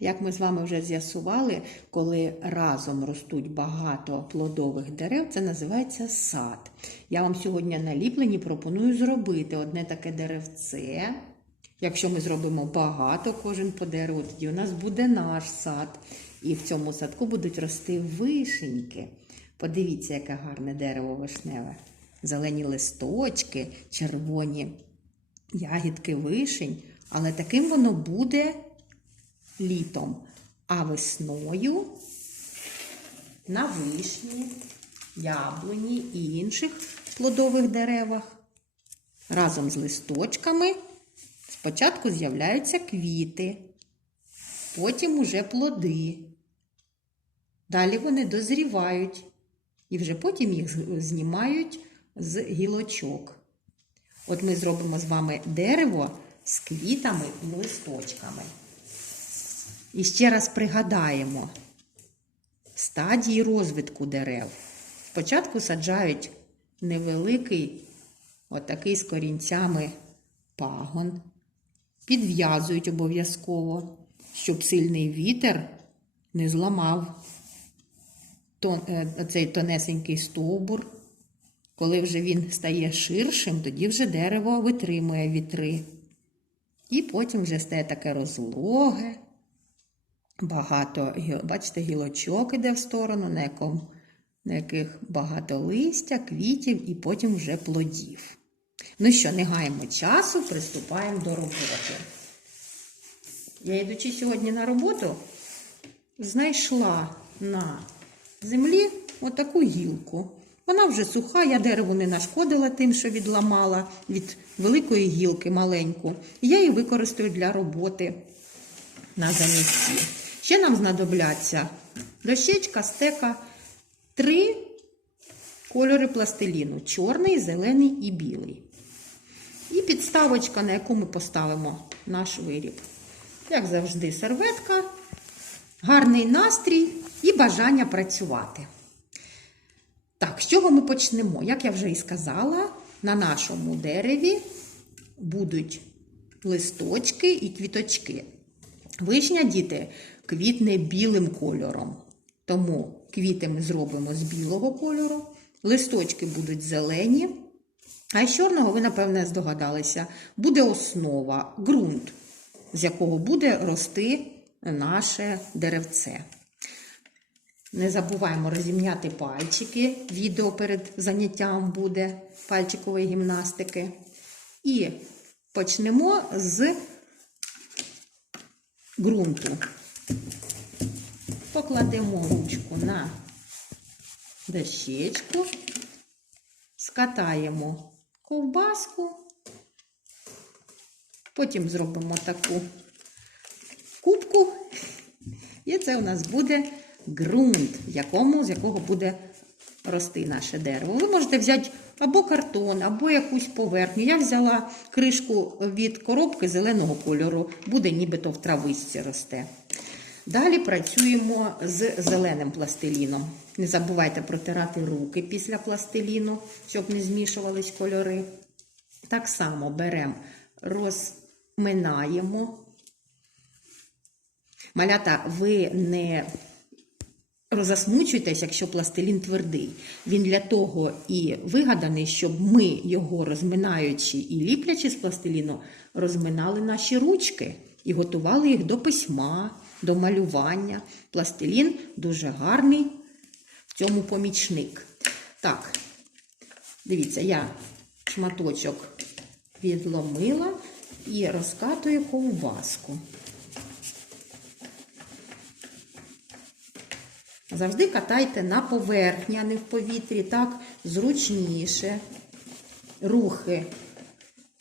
Як ми з вами вже з'ясували, коли разом ростуть багато плодових дерев, це називається сад. Я вам сьогодні на ліпленні пропоную зробити одне таке деревце. Якщо ми зробимо багато кожен по дереву, тоді у нас буде наш сад. І в цьому садку будуть рости вишеньки. Подивіться, яке гарне дерево вишневе. Зелені листочки, червоні ягідки вишень, але таким воно буде літом. А весною на вишні, яблуні і інших плодових деревах разом з листочками спочатку з'являються квіти, потім уже плоди. Далі вони дозрівають, і вже потім їх знімають з гілочок. От ми зробимо з вами дерево з квітами і листочками. І ще раз пригадаємо стадії розвитку дерев. Спочатку саджають невеликий, отакий з корінцями пагон, підв'язують обов'язково, щоб сильний вітер не зламав е, цей тонесенький стовбур. Коли вже він стає ширшим, тоді вже дерево витримує вітри. І потім вже стає таке розлоге, багато, бачите, гілочок іде в сторону, на, якому, на яких багато листя, квітів і потім вже плодів. Ну що, не гаємо часу, приступаємо до роботи. Я, йдучи сьогодні на роботу, знайшла на землі отаку гілку. Вона вже суха, я дереву не нашкодила тим, що відламала від великої гілки маленьку. Я її використаю для роботи на занятті. Ще нам знадобляться дощечка, стека, три кольори пластиліну: чорний, зелений і білий. І підставочка, на яку ми поставимо наш виріб. Як завжди, серветка, гарний настрій і бажання працювати. Так, з чого ми почнемо? Як я вже і сказала, на нашому дереві будуть листочки і квіточки. Вишня, діти, квітне білим кольором. Тому квіти ми зробимо з білого кольору, листочки будуть зелені. А з чорного, ви, напевне, здогадалися, буде основа, ґрунт, з якого буде рости наше деревце. Не забуваємо розімняти пальчики. Відео перед заняттям буде пальчикової гімнастики. І почнемо з ґрунту. Покладемо ручку на дощечку, скатаємо ковбаску, потім зробимо таку кубку, і це у нас буде ґрунт, в якому, з якого буде рости наше дерево. Ви можете взяти або картон, або якусь поверхню. Я взяла кришку від коробки зеленого кольору, буде нібито в травичці росте. Далі працюємо з зеленим пластиліном. Не забувайте протирати руки після пластиліну, щоб не змішувались кольори. Так само беремо, розминаємо. Малята, ви не розасмучуйтесь, якщо пластилін твердий. Він для того і вигаданий, щоб ми його розминаючи і ліплячи з пластиліну, розминали наші ручки і готували їх до письма, до малювання. Пластилін дуже гарний в цьому помічник. Так, дивіться, я шматочок відломила і розкатую ковбаску. Завжди катайте на поверхні, а не в повітрі, так зручніше. Рухи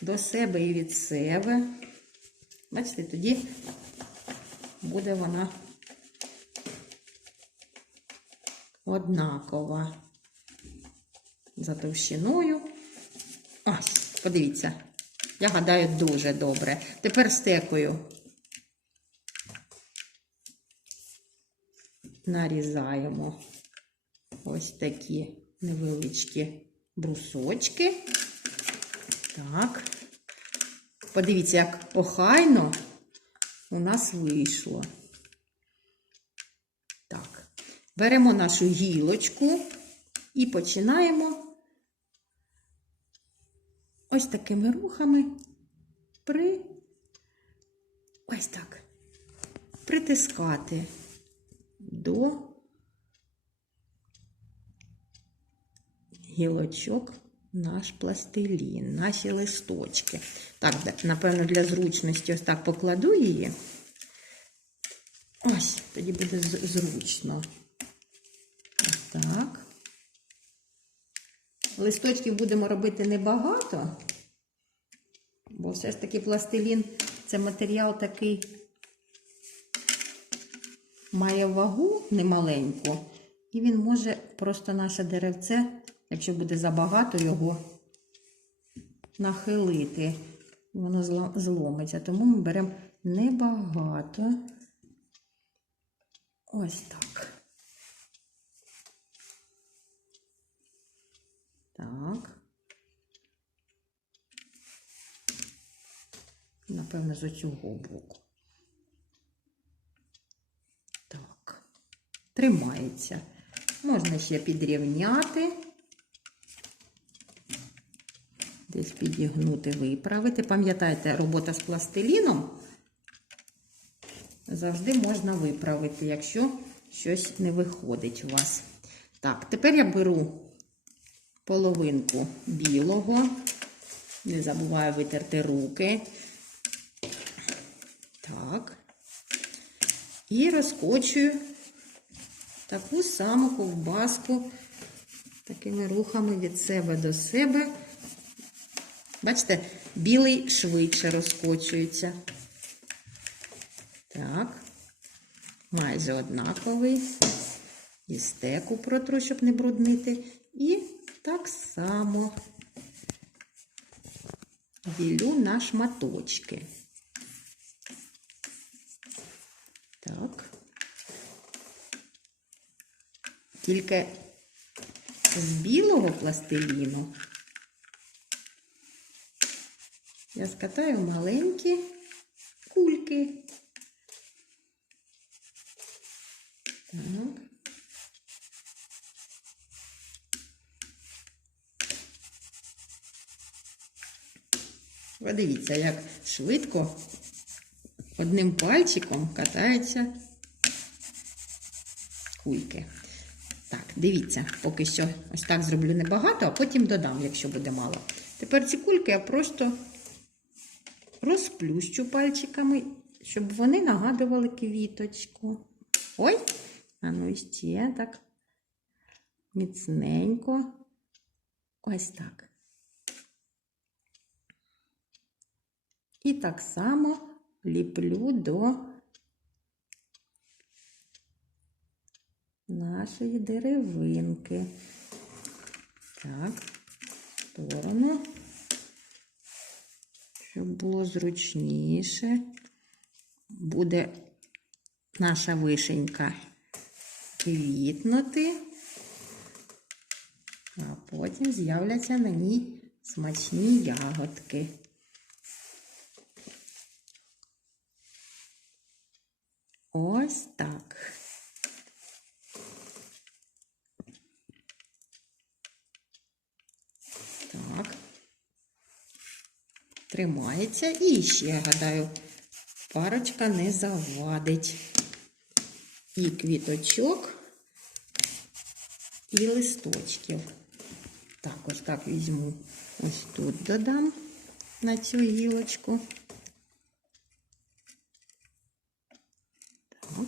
до себе і від себе. Бачите, тоді буде вона однакова за товщиною. Ось, подивіться. Я гадаю, дуже добре. Тепер стекою нарізаємо ось такі невеличкі брусочки. Так. Подивіться, як охайно у нас вийшло. Так, беремо нашу гілочку і починаємо ось такими рухами при ось так, притискати до гілочок наш пластилін, наші листочки. Так, напевно, для зручності ось так покладу її. Ось, тоді буде зручно. Ось так. Листочків будемо робити небагато, бо все ж таки пластилін це матеріал такий має вагу немаленьку, і він може просто наше деревце, якщо буде забагато його нахилити, воно зломиться. Тому ми беремо небагато. Ось так. Так. Напевно, з оцього боку. Так. Тримається. Можна ще підрівняти. Десь підігнути, виправити. Пам'ятайте, робота з пластиліном завжди можна виправити, якщо щось не виходить у вас. Так, тепер я беру половинку білого. Не забуваю витерти руки. Так. І розкочую таку саму ковбаску такими рухами від себе до себе. Бачите, білий швидше розкочується. Так, майже однаковий. І стеку протру, щоб не бруднити. І так само ділю на шматочки. Так. Тільки з білого пластиліну я скатаю маленькі кульки. Так. Подивіться, як швидко одним пальчиком катаються кульки. Так, дивіться, поки що ось так зроблю небагато, а потім додам, якщо буде мало. Тепер ці кульки я просто розплющу пальчиками, щоб вони нагадували квіточку. Ой, а ну ще так. Міцненько. Ось так. І так само ліплю до нашої деревинки. Так, сторону, щоб було зручніше. Буде наша вишенька квітнути, а потім з'являться на ній смачні ягодки. Ось так. Тримається. І ще, я гадаю, парочка не завадить. І квіточок, і листочків. Так, ось так візьму. Ось тут додам на цю гілочку. Так.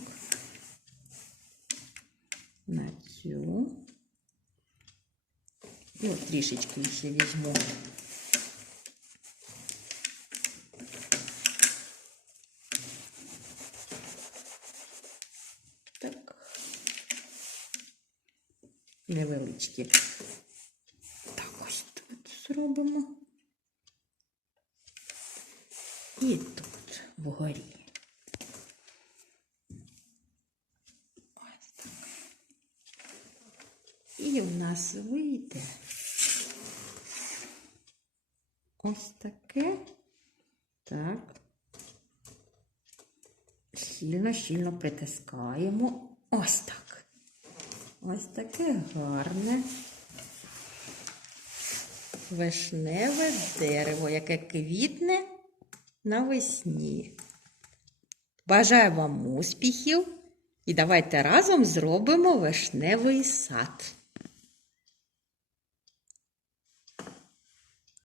На цю. І от трішечки ще візьму. Так. Невеличкі. Так, ось тут зробимо. І тут вгорі. Ось так. І в нас вийде ось таке. Так. Щільно, щільно притискаємо. Ось так. Ось таке гарне вишневе дерево, яке квітне навесні. Бажаю вам успіхів і давайте разом зробимо вишневий сад.